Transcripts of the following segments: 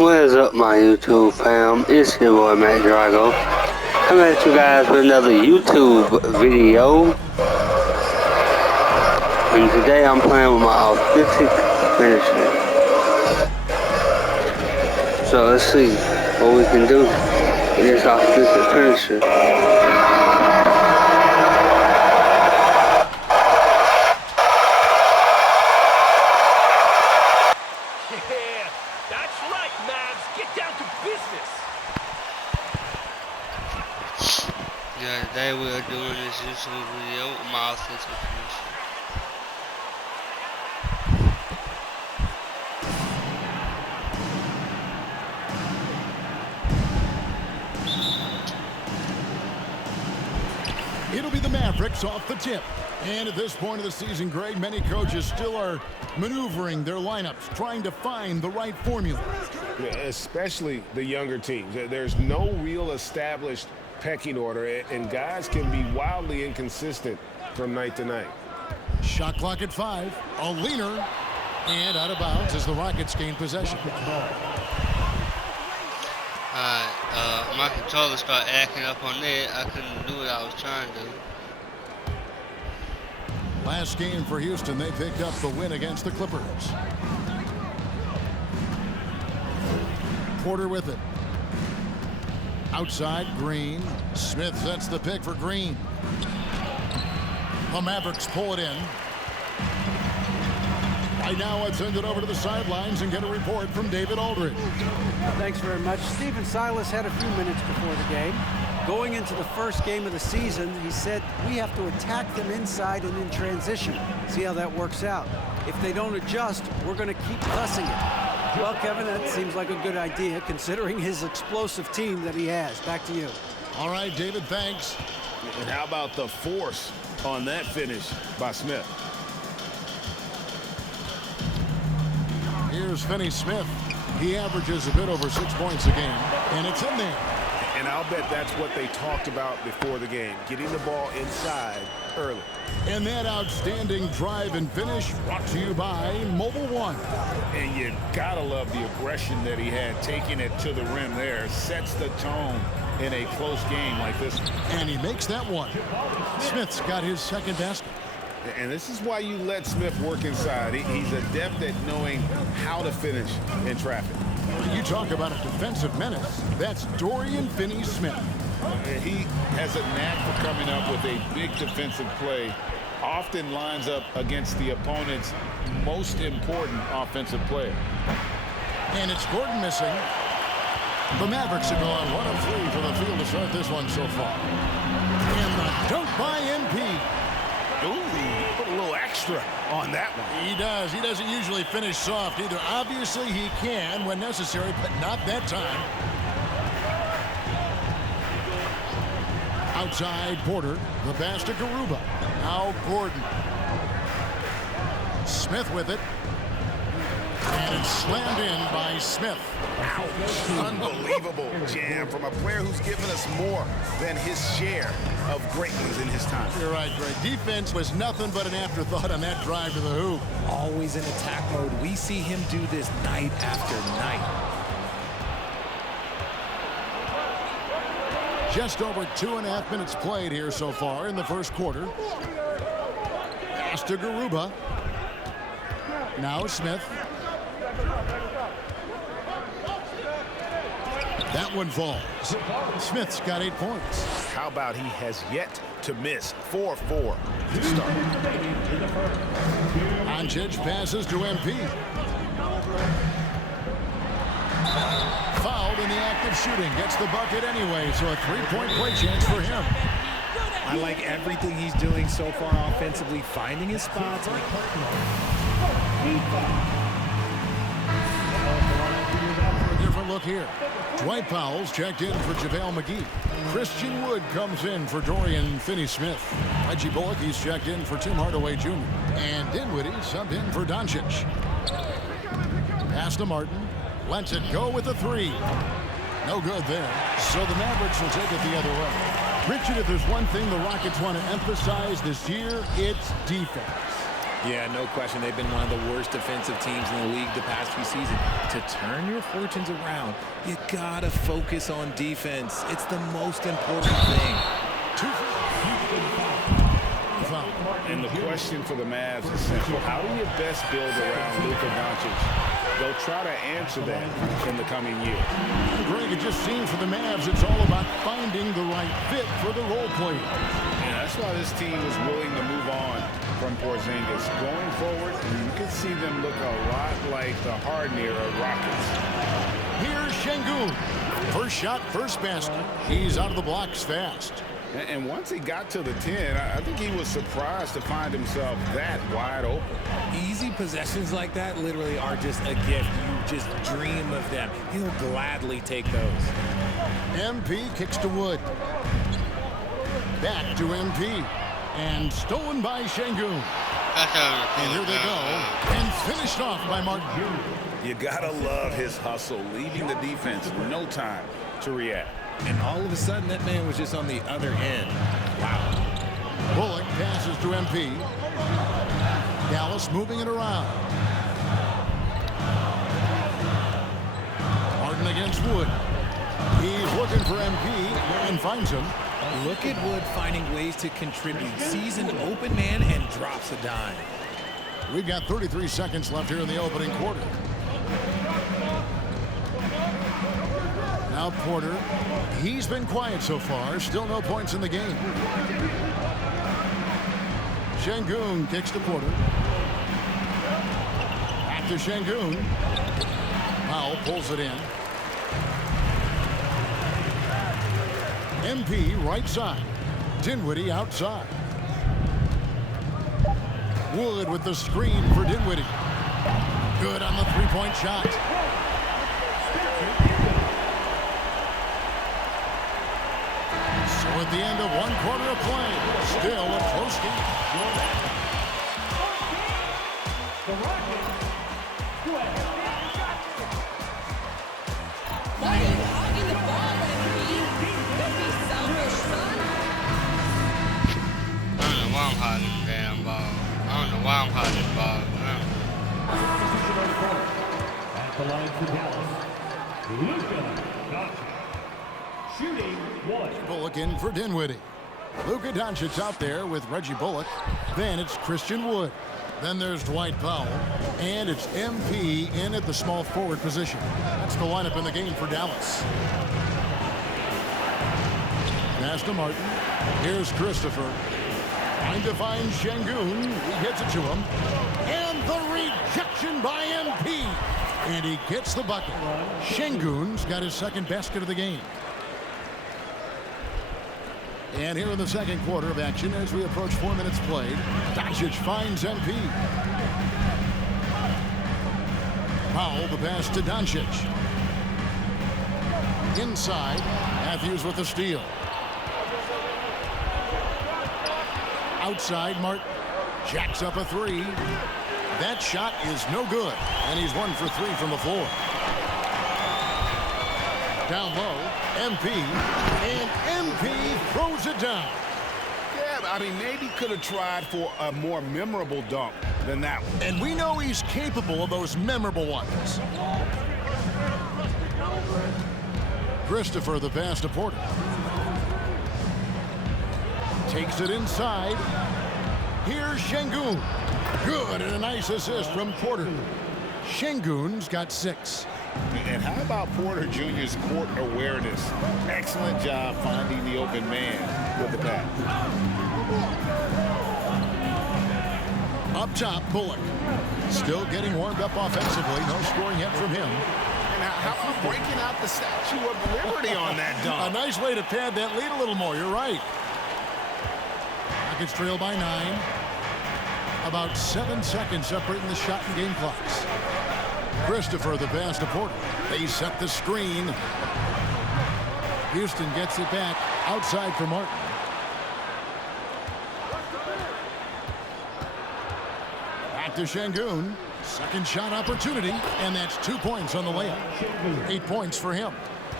What is up, my YouTube fam? It's your boy Matt Drago, coming at you guys with another YouTube video. And today I'm playing with my authentic finisher. So let's see what we can do with this authentic finisher. Yeah, today we are doing this YouTube video with my authentic finisher. It'll be the Mavericks off the tip. And at this point of the season, Greg, many coaches still are maneuvering their lineups, trying to find the right formula. Yeah, especially the younger teams. There's no real established pecking order, and guys can be wildly inconsistent from night to night. Shot clock at 5. A leaner. And out of bounds as the Rockets gain possession. My controller started acting up on that. I couldn't do what I was trying to do. Last game for Houston, they picked up the win against the Clippers. Porter with it. Outside, Green. Smith sets the pick for Green. The Mavericks pull it in. Right now, let's send it over to the sidelines and get a report from David Aldridge. Thanks very much. Stephen Silas had a few minutes before the game. Going into the first game of the season, he said, we have to attack them inside and in transition. See how that works out. If they don't adjust, we're going to keep pressing it. Well, Kevin, that seems like a good idea considering his explosive team that he has. Back to you. All right, David, thanks. And how about the force on that finish by Smith? Here's Finney Smith. He averages a bit over 6 points a game, and it's in there. And I'll bet that's what they talked about before the game, getting the ball inside early. And that outstanding drive and finish brought to you by Mobile One. And you gotta love the aggression that he had, taking it to the rim there. Sets the tone in a close game like this. And he makes that one. Smith's got his second basket. And this is why you let Smith work inside. He's adept at knowing how to finish in traffic. You talk about a defensive menace. That's Dorian Finney-Smith. He has a knack for coming up with a big defensive play. Often lines up against the opponent's most important offensive player. And it's Gordon missing. The Mavericks have gone 1 of 3 from the field to start this one so far. And the dunk by MP. Ooh, put a little extra on that one. He does. He doesn't usually finish soft either. Obviously, he can when necessary, but not that time. Outside, Porter. The pass to Garuba. Now Gordon. Smith with it. And it's slammed in by Smith. Ouch. Unbelievable jam from a player who's given us more than his share of great ones in his time. You're right, Greg. Defense was nothing but an afterthought on that drive to the hoop. Always in attack mode. We see him do this night after night. Just over 2.5 minutes played here so far in the first quarter. Pass to Garuba. Now Smith. That one falls. Smith's got 8 points. How about he has yet to miss 4-4 to start. Doncic passes to MP. Fouled in the act of shooting. Gets the bucket anyway, so a 3-point play chance for him. I like everything he's doing so far offensively, finding his spots. Different look here. Dwight Powell's checked in for JaVale McGee. Christian Wood comes in for Dorian Finney-Smith. Reggie Bullock, he's checked in for Tim Hardaway Jr. And Dinwiddie subbed in for Doncic. Pass to Martin. Lets it go with the 3. No good there. So the Mavericks will take it the other way. Richard, if there's one thing the Rockets want to emphasize this year, it's defense. Yeah, no question. They've been one of the worst defensive teams in the league the past few seasons. To turn your fortunes around, you got to focus on defense. It's the most important thing. And the question for the Mavs is simple. How do you best build around Luka Doncic? They'll try to answer that in the coming year. Greg, it just seems for the Mavs it's all about finding the right fit for the role player. And that's why this team was willing to move on from Porzingis. Going forward, you can see them look a lot like the Harden era Rockets. Here's Şengün. First shot, first basket. He's out of the blocks fast. And once he got to the 10, I think he was surprised to find himself that wide open. Easy possessions like that literally are just a gift. You just dream of them. He'll gladly take those. MP kicks to Wood. Back to MP. And stolen by Şengün. And here they go. And finished off by Martin. You gotta love his hustle, leaving the defense no time to react. And all of a sudden, that man was just on the other end. Wow. Bullock passes to MP. Dallas moving it around. Martin against Wood. He's looking for MP and finds him. Look at Wood finding ways to contribute. Sees an open man and drops a dime. We've got 33 seconds left here in the opening quarter. Now Porter. He's been quiet so far. Still no points in the game. Şengün kicks to Porter. Back to Şengün. Powell pulls it in. MP right side. Dinwiddie outside. Wood with the screen for Dinwiddie. Good on the three-point shot. So at the end of one quarter of play, still a close game. Why are you hogging the ball, MP? Don't be selfish, son. I don't know why I'm hogging the damn ball. I don't know why I'm hogging the ball. At the line for Dallas, Luka Doncic. Shooting one. Bullock in for Dinwiddie. Luka Doncic out there with Reggie Bullock. Then it's Christian Wood. Then there's Dwight Powell. And it's MP in at the small forward position. That's the lineup in the game for Dallas. Pass to Martin. Here's Christopher. Trying to find Şengün. He gets it to him. And the rejection by MP. And he gets the bucket. Şengün's got his second basket of the game. And here in the second quarter of action, as we approach 4 minutes played, Doncic finds MP. Powell, the pass to Doncic. Inside, Matthews with the steal. Outside, Martin jacks up a three. That shot is no good, and he's 1 for 3 from the floor. Down low, MP, and MP throws it down. Yeah, I mean, maybe could have tried for a more memorable dunk than that one. And we know he's capable of those memorable ones. Christopher, the pass to Porter. Takes it inside. Here's Şengün. Good, and a nice assist from Porter. Şengün's got 6. And how about Porter Jr.'s court awareness? Excellent job finding the open man with the pass. Up top, Bullock. Still getting warmed up offensively. No scoring yet from him. And how about breaking out the Statue of Liberty on that dunk? A nice way to pad that lead a little more. You're right. Rockets trail by 9. About 7 seconds separating the shot and game clocks. Christopher, the pass to Porter. They set the screen. Houston gets it back outside for Martin. Back to Şengün. Second shot opportunity, and that's 2 points on the layup. 8 points for him.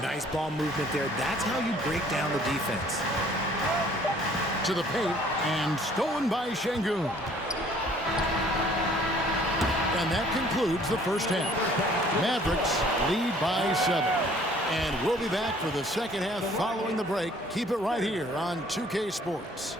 Nice ball movement there. That's how you break down the defense. To the paint, and stolen by Şengün. And that concludes the first half. Mavericks lead by 7. And we'll be back for the second half following the break. Keep it right here on 2K Sports.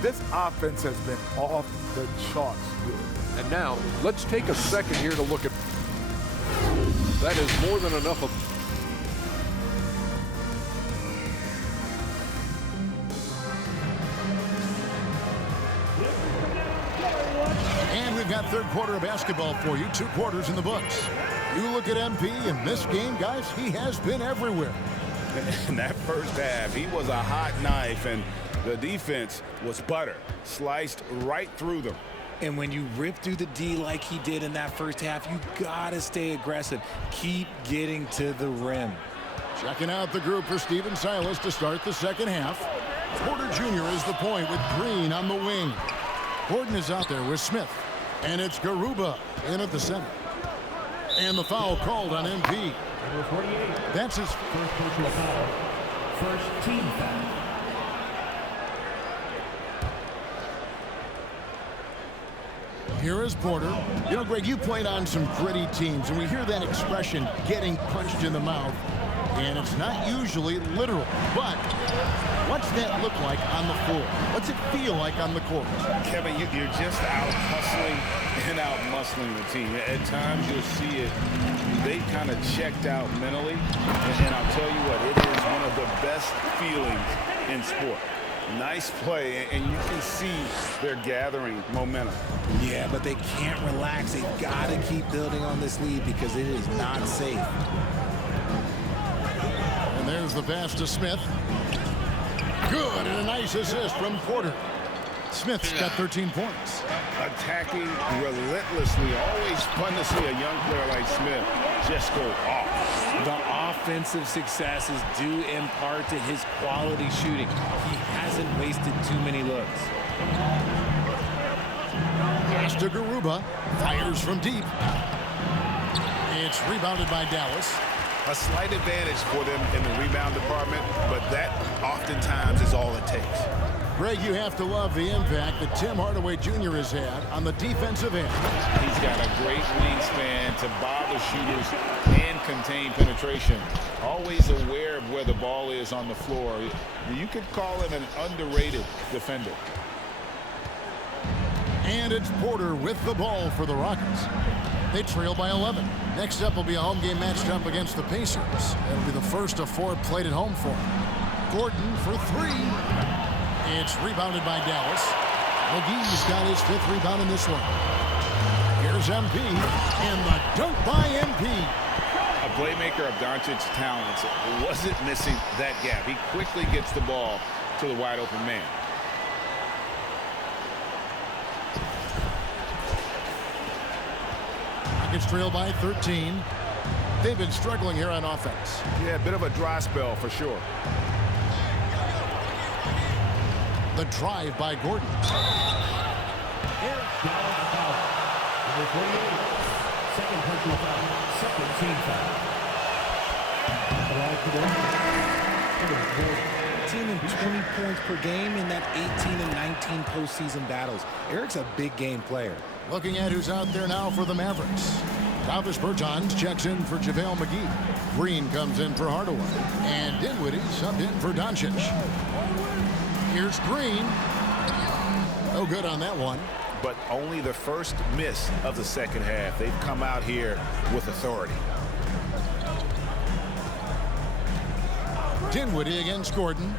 This offense has been off the charts good. And now, let's take a second here to look at... That is more than enough of... And we've got third quarter of basketball for you. 2 quarters in the books. You look at MP in this game, guys, he has been everywhere. In that first half, he was a hot knife, and the defense was butter, sliced right through them. And when you rip through the D like he did in that first half, you gotta stay aggressive. Keep getting to the rim. Checking out the group for Stephen Silas to start the second half. Porter Jr. is the point with Green on the wing. Gordon is out there with Smith. And it's Garuba in at the center. And the foul called on MP. Number 48. That's his first personal foul. First team foul. Here is Porter. You know, Greg, you played on some gritty teams, and we hear that expression, getting punched in the mouth. And it's not usually literal. But what's that look like on the floor? What's it feel like on the court? Kevin, you're just out hustling and out muscling the team. At times you'll see it. They kind of checked out mentally. And I'll tell you what, it is one of the best feelings in sport. Nice play, and you can see they're gathering momentum. Yeah, but they can't relax. They've got to keep building on this lead because it is not safe. And there's the pass to Smith. Good, and a nice assist from Porter. Smith's got 13 points. Attacking relentlessly. Always fun to see a young player like Smith just go off. The offensive success is due in part to his quality shooting. He hasn't wasted too many looks. Pass to Garuba. Fires from deep. It's rebounded by Dallas. A slight advantage for them in the rebound department, but that oftentimes is all it takes. Greg, you have to love the impact that Tim Hardaway Jr. has had on the defensive end. He's got a great wingspan to bother shooters and contain penetration. Always aware of where the ball is on the floor. You could call him an underrated defender. And it's Porter with the ball for the Rockets. They trail by 11. Next up will be a home game matched up against the Pacers. It'll be the first of 4 played at home for him. Gordon for 3. It's rebounded by Dallas. McGee's got his 5th rebound in this one. Here's MP, and the dunk by MP. A playmaker of Doncic's talents wasn't missing that gap. He quickly gets the ball to the wide open man. Rockets trail by 13. They've been struggling here on offense. Yeah, a bit of a dry spell for sure. The drive by Gordon. Number 48. Second personal foul. Second team foul. Team in 20 points per game in that 18 and 19 postseason battles. Eric's a big game player. Looking at who's out there now for the Mavericks. Davis Bertans checks in for JaVale McGee. Green comes in for Hardaway. And Dinwiddie subbed in for Doncic. Here's Green. No good on that one. But only the first miss of the second half. They've come out here with authority. Dinwiddie against Gordon.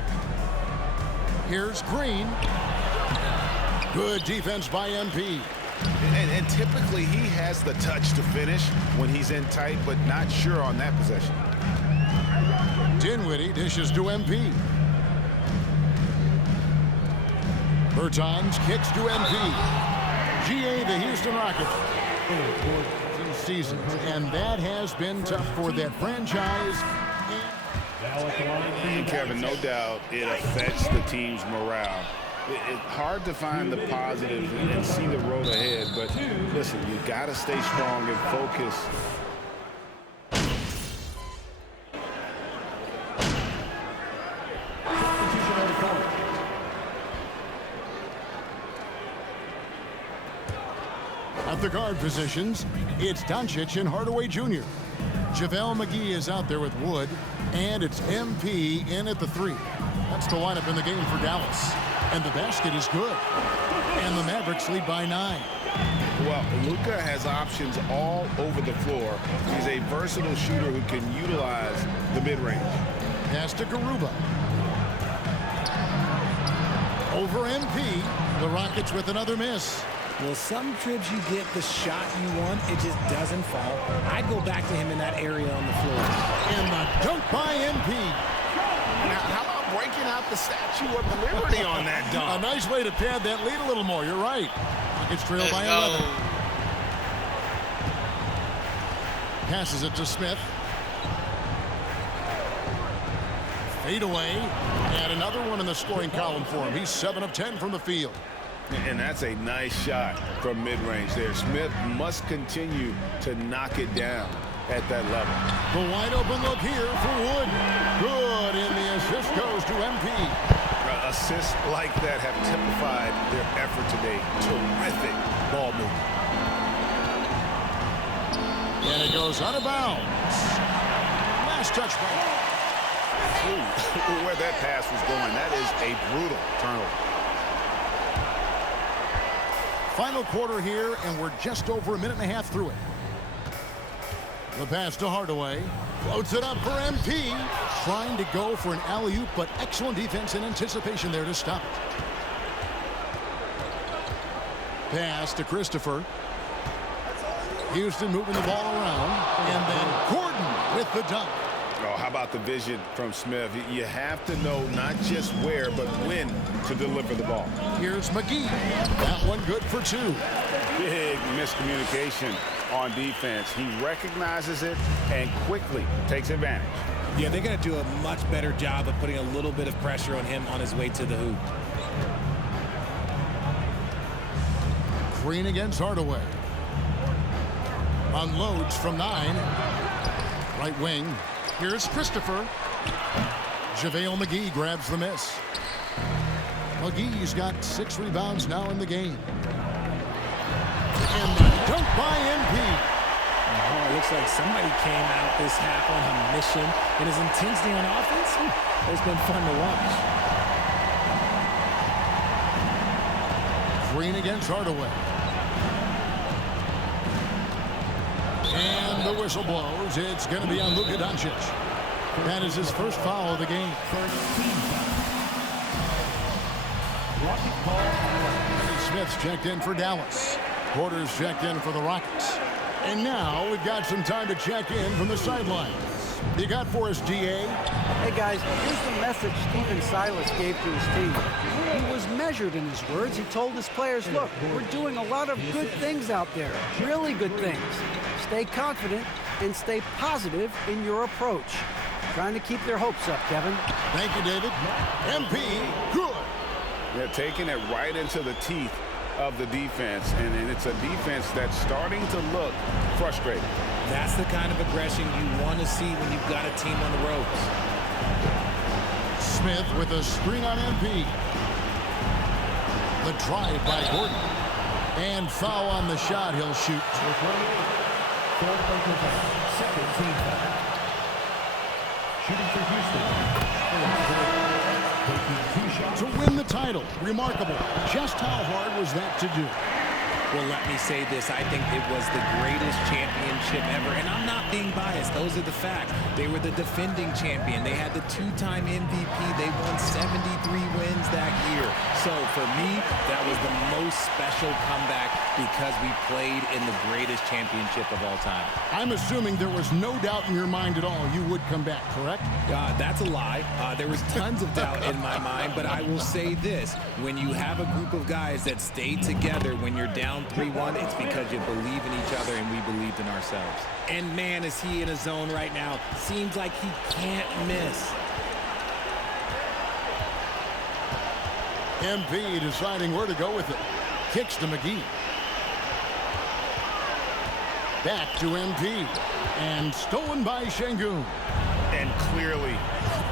Here's Green. Good defense by MP. And typically he has the touch to finish when he's in tight, but not sure on that possession. Dinwiddie dishes to MP. Bertans kicks to MP. GA, the Houston Rockets. Season, and that has been tough for that franchise. And Kevin, no doubt it affects the team's morale. It's hard to find the positive and see the road ahead, but listen, you got to stay strong and focus. At the guard positions, it's Doncic and Hardaway Jr. JaVale McGee is out there with Wood, and it's MP in at the 3. That's the lineup in the game for Dallas. And the basket is good. And the Mavericks lead by 9. Well, Luka has options all over the floor. He's a versatile shooter who can utilize the mid-range. Pass to Garuba. Over MP. The Rockets with another miss. Well, some trips you get the shot you want, it just doesn't fall. I'd go back to him in that area on the floor. And the dunk by MP. Now, how about breaking out the Statue of Liberty on that dunk? A nice way to pad that lead a little more. You're right. Rockets trail by 11. Passes it to Smith. Fade away. And another one in the scoring column for him. He's 7 of 10 from the field. And that's a nice shot from mid-range there. Smith must continue to knock it down at that level. The wide open look here for Wood. Good, and the assist goes to MP. Assists like that have typified their effort today. Terrific ball movement. And it goes out of bounds. Last touch by. Where that pass was going, that is a brutal turnover. Final quarter here, and we're just over a minute and a half through it. The pass to Hardaway. Floats it up for MP. Trying to go for an alley-oop, but excellent defense and anticipation there to stop it. Pass to Christopher. Houston moving the ball around. And then Gordon with the dunk. Oh, how about the vision from Smith? You have to know not just where, but when to deliver the ball. Here's McGee. That one good for 2. Big miscommunication on defense. He recognizes it and quickly takes advantage. Yeah, they're going to do a much better job of putting a little bit of pressure on him on his way to the hoop. Green against Hardaway. Unloads from 9. Right wing. Here's Christopher. JaVale McGee grabs the miss. McGee's got 6 rebounds now in the game. And the dunk by MP. Oh, it looks like somebody came out this half on a mission. And his intensity on offense has been fun to watch. Green against Hardaway. And the whistle blows. It's going to be on Luka Doncic. That is his first foul of the game. Smith's checked in for Dallas. Porter's checked in for the Rockets. And now we've got some time to check in from the sidelines. You got for us, GA? Hey, guys, here's the message Stephen Silas gave to his team. He was measured in his words. He told his players, look, we're doing a lot of good things out there, really good things. Stay confident and stay positive in your approach. Trying to keep their hopes up, Kevin. Thank you, David. MP, good. They're taking it right into the teeth of the defense, and it's a defense that's starting to look frustrated. That's the kind of aggression you want to see when you've got a team on the ropes. Smith with a screen on MP. The drive by Gordon. And foul on the shot. He'll shoot. Second team foul. Shooting for Houston. To win the title. Remarkable. Just how hard was that to do? Well, let me say this. I think it was the greatest championship ever. And I'm not being biased. Those are the facts. They were the defending champion. They had the 2-time MVP. They won 73 wins that year. So for me, that was the most special comeback because we played in the greatest championship of all time. I'm assuming there was no doubt in your mind at all you would come back, correct? That's a lie. There was tons of doubt in my mind, but I will say this. When you have a group of guys that stay together when you're down 3-1, it's because you believe in each other and we believed in ourselves. And man, is he in a zone right now. Seems like he can't miss. MP deciding where to go with it. Kicks to McGee. Back to MP. And stolen by Şengün. And clearly,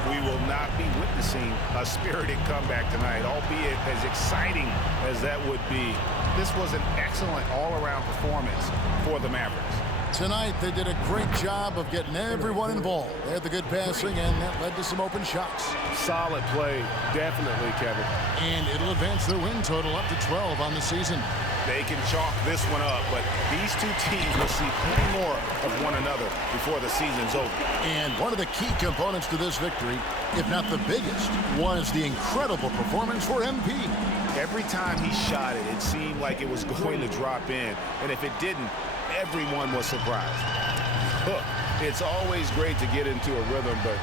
we will not be witnessing a spirited comeback tonight, albeit as exciting as that would be. This was an excellent all-around performance for the Mavericks. Tonight, they did a great job of getting everyone involved. They had the good passing, and that led to some open shots. Solid play, definitely, Kevin. And it'll advance their win total up to 12 on the season. They can chalk this one up, but these two teams will see plenty more of one another before the season's over. And one of the key components to this victory, if not the biggest, was the incredible performance for MP. Every time he shot it, it seemed like it was going to drop in. And if it didn't, everyone was surprised. Look, it's always great to get into a rhythm, but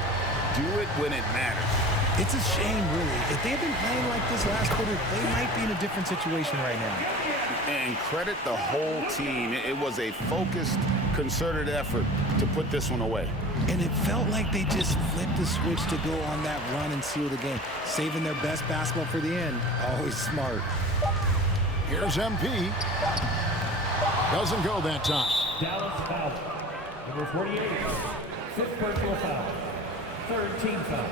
do it when it matters. It's a shame, really. If they had been playing like this last quarter, they might be in a different situation right now. And credit the whole team. It was a focused, concerted effort to put this one away. And it felt like they just flipped the switch to go on that run and seal the game. Saving their best basketball for the end. Always smart. Here's MP. Doesn't go that time. Dallas foul. Number 48. Fifth personal foul. Third team foul.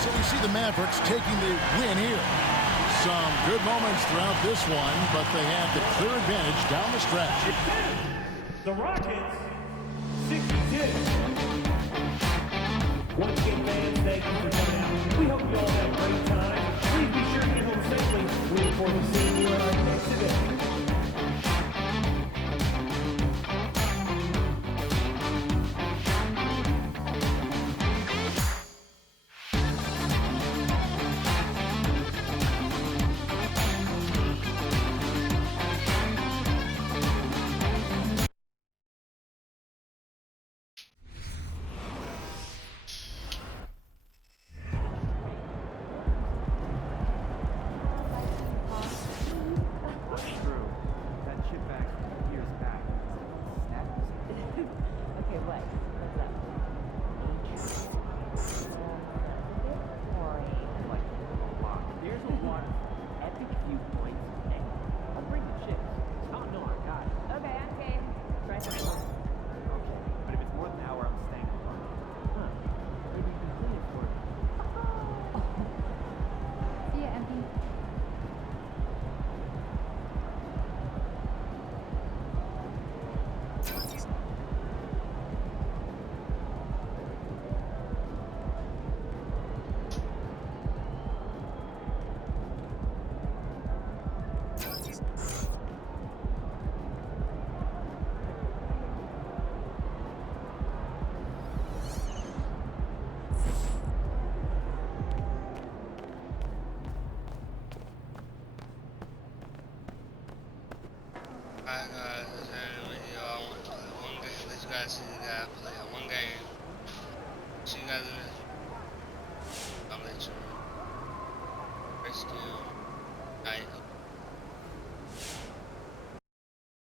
So we see the Mavericks taking the win here. Some good moments throughout this one, but they had the clear advantage down the stretch. The Rockets, 62. Once again, fans, thank you for coming out. We hope you all had a great time. Please be sure to get home safely. We look forward to seeing you at our next event. Alright guys, this is the video. I want one game. Let you guys see the guy play one game. See you guys in the